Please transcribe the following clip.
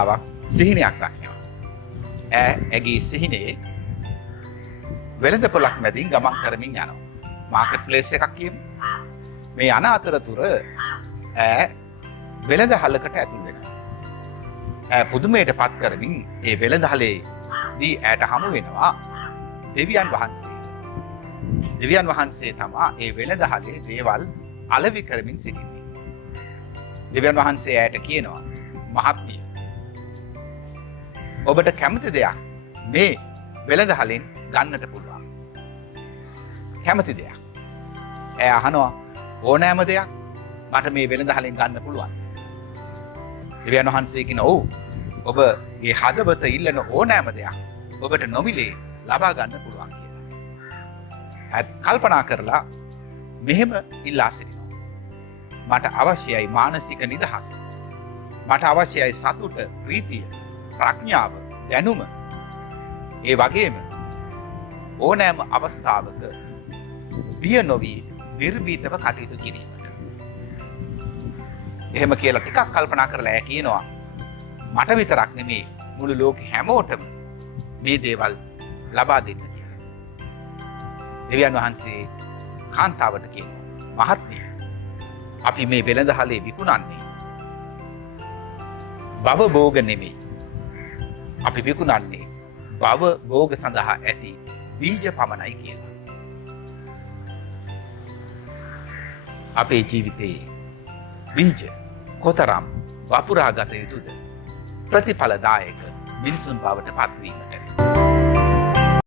වෙලාවක් සිහිනයක් දකිනවා. ඇගේ සිහිනේ වෙළඳ පොලක් මැදින් ගමන් කරමින් යනවා. මාකට් ප්ලේස් එකක් කියමු. මේ යන අතරතුර වෙළඳ හලකට ඇතුල් වෙනවා. පුදුමයට පත් කරමින් ඒ වෙළඳ හලේදී ඇයට හමු වෙනවා දෙවියන් වහන්සේ. දෙවියන් වහන්සේ තමා ඒ වෙළඳ හලේ දේවල් අලෙවි කරමින් සිටින්නේ. දෙවියන් වහන්සේ ඇයට කියනවා, මහත්මිය, ඔබට කැමති දෙයක් මේ වෙළඳ හලෙන් ගන්නට පුළුවන්. කැමති දෙයක්. ඇය අහනවා, ඕනෑම දෙයක් මට මේ වෙළඳ හලෙන් ගන්න පුළුවන්. දෙවියන් වහන්සේ කියන, ඔව්, ඔබගේ හදවත ඉල්ලන ඕනෑම දෙයක් ඔබට නොමිලේ ලබා ගන්න පුළුවන් කියලා. කල්පනා කරලා මෙහෙම ඉල්ලා සිටිනවා. මට අවශ්‍යයි මානසික නිදහස. මට අවශ්‍යයි සතුට, ප්‍රීතිය, ප්‍රඥාව, දැනුම. ඒ වගේම ඕනෑම අවස්ථාවක බිය නොවී නිර්භීතව කටයුතු කිරීමට. එහෙම කියලා ටිකක් කල්පනා කරලා ඇය කියනවා, මට විතරක් නෙමේ මුළු ලෝකෙ හැමෝටම මේ දේවල් ලබා දෙන්න කියලා. දෙවියන් වහන්සේ කාන්තාවට කියනවා, මහත්මිය, අපි මේ වෙළඳ හලේ විකුණන්නේ භව භෝග නෙමෙයි. අපි විකුණන්නේ භව භෝග සඳහා ඇති බීජ පමණයි කියලා. අපේ ජීවිතයේ බීජ කොතරම් වපුරා ගත යුතුද ප්‍රතිඵලදායක මිනිසුන් බවට පත්වීමට.